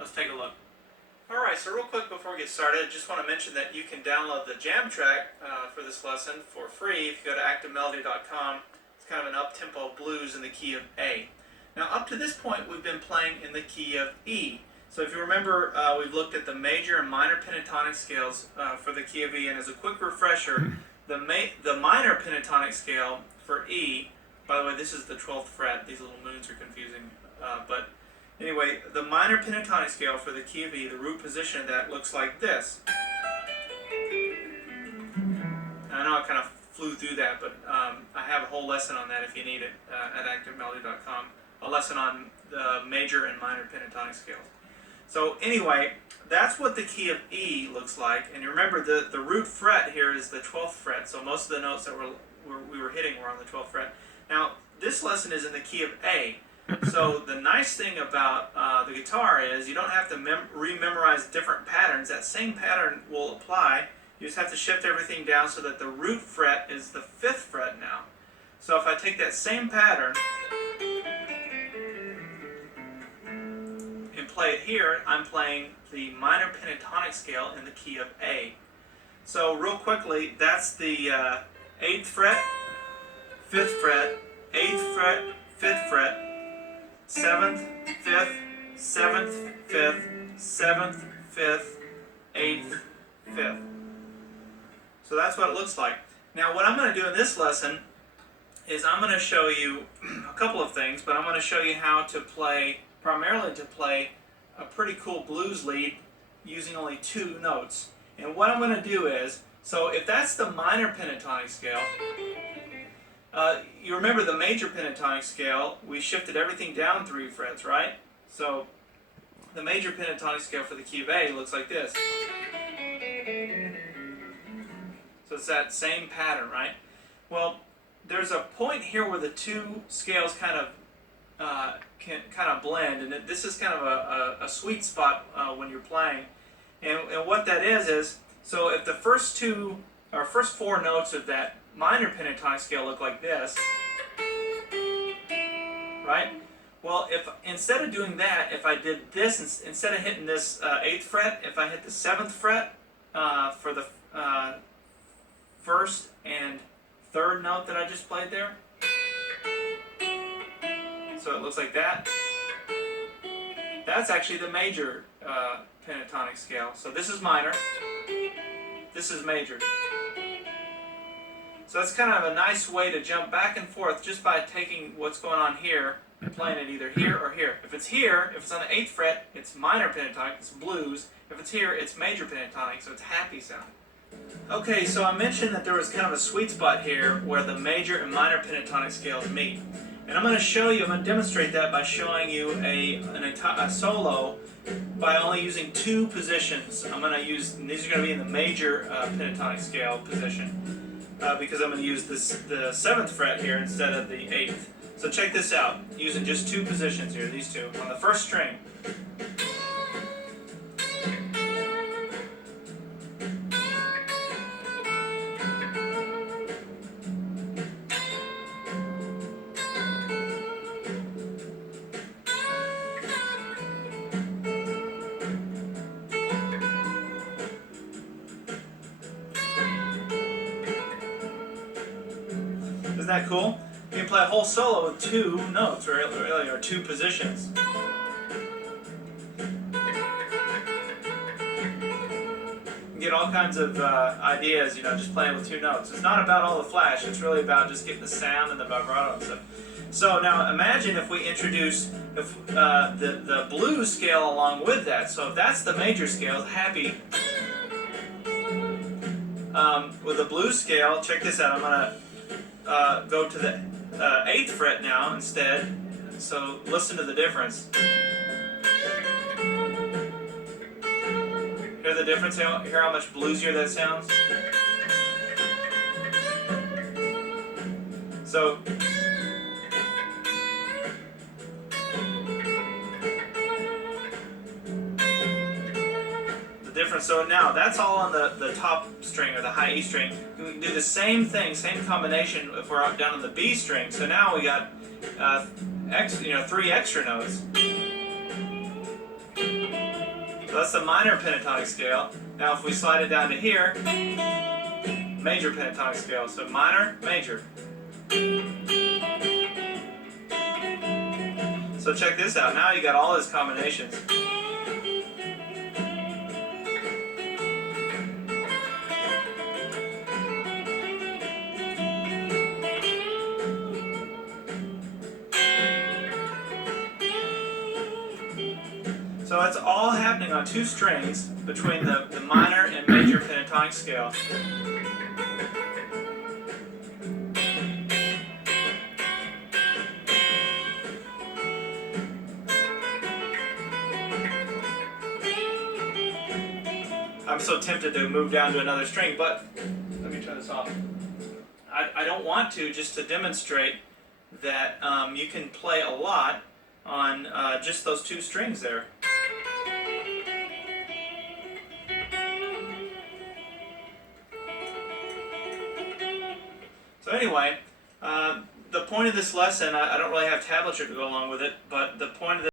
Let's take a look. Alright, so real quick before we get started, I just want to mention that you can download the jam track for this lesson for free if you go to activemelody.com. It's kind of an up-tempo blues in the key of A. Now up to this point we've been playing in the key of E. So if you remember, we've looked at the major and minor pentatonic scales for the key of E, and as a quick refresher, the minor pentatonic scale for E, by the way this is the 12th fret, these little moons are confusing, but anyway, the minor pentatonic scale for the key of E, the root position of that looks like this. I know I kind of flew through that, but I have a whole lesson on that if you need it at activemelody.com, a lesson on the major and minor pentatonic scales. So anyway, that's what the key of E looks like, and you remember the root fret here is the 12th fret, so most of the notes that we were hitting were on the 12th fret. Now, this lesson is in the key of A. So the nice thing about the guitar is you don't have to re-memorize different patterns. That same pattern will apply. You just have to shift everything down so that the root fret is the 5th fret now. So if I take that same pattern and play it here, I'm playing the minor pentatonic scale in the key of A. So real quickly, that's the 8th fret, 5th fret, 8th fret, 5th fret, 7th, 5th, 7th, 5th, 7th, 5th, 8th, 5th. So that's what it looks like. Now what I'm going to do in this lesson is I'm going to show you a couple of things, but I'm going to show you how to play, primarily to play a pretty cool blues lead using only 2 notes. And what I'm going to do is, so if that's the minor pentatonic scale, you remember the major pentatonic scale, we shifted everything down 3 frets, right? So the major pentatonic scale for the key of A looks like this. So it's that same pattern, right? Well, there's a point here where the 2 scales kind of blend, and this is kind of a sweet spot when you're playing. And what that is so if the first 4 notes of that minor pentatonic scale look like this, right? Well, if instead of doing that, if I did this, instead of hitting this 8th fret, if I hit the 7th fret for the 1st and 3rd note that I just played there, so it looks like that. That's actually the major pentatonic scale. So this is minor, this is major. So that's kind of a nice way to jump back and forth just by taking what's going on here and playing it either here or here. If it's here, if it's on the 8th fret, it's minor pentatonic, it's blues. If it's here, it's major pentatonic, so it's happy sound. Okay, so I mentioned that there was kind of a sweet spot here where the major and minor pentatonic scales meet. And I'm going to show you, I'm going to demonstrate that by showing you a solo by only using 2 positions. I'm going to use, and these are going to be in the major pentatonic scale position because I'm going to use the 7th fret here instead of the 8th. So check this out, using just 2 positions here, these 2. On the 1st string, isn't that cool? You can play a whole solo with 2 notes, really, or 2 positions. You can get all kinds of ideas, just playing with 2 notes. It's not about all the flash, it's really about just getting the sound and the vibrato and stuff. So now imagine if we introduce the blues scale along with that. So if that's the major scale, happy. With the blues scale, check this out, I'm going to go to the 8th fret now instead, so listen to the difference. Hear the difference? Hear how much bluesier that sounds? So the difference, so now that's all on the top string or the high E string. We can do the same thing, same combination if we're down on the B string. So now we got 3 extra notes. So that's the minor pentatonic scale. Now if we slide it down to here, major pentatonic scale. So minor, major. So check this out. Now you got all these combinations. So it's all happening on two strings between the minor and major pentatonic scale. I'm so tempted to move down to another string, but let me turn this off. I don't want to, just to demonstrate that you can play a lot on just those two strings there. So anyway, the point of this lesson, I don't really have tablature to go along with it, but the point of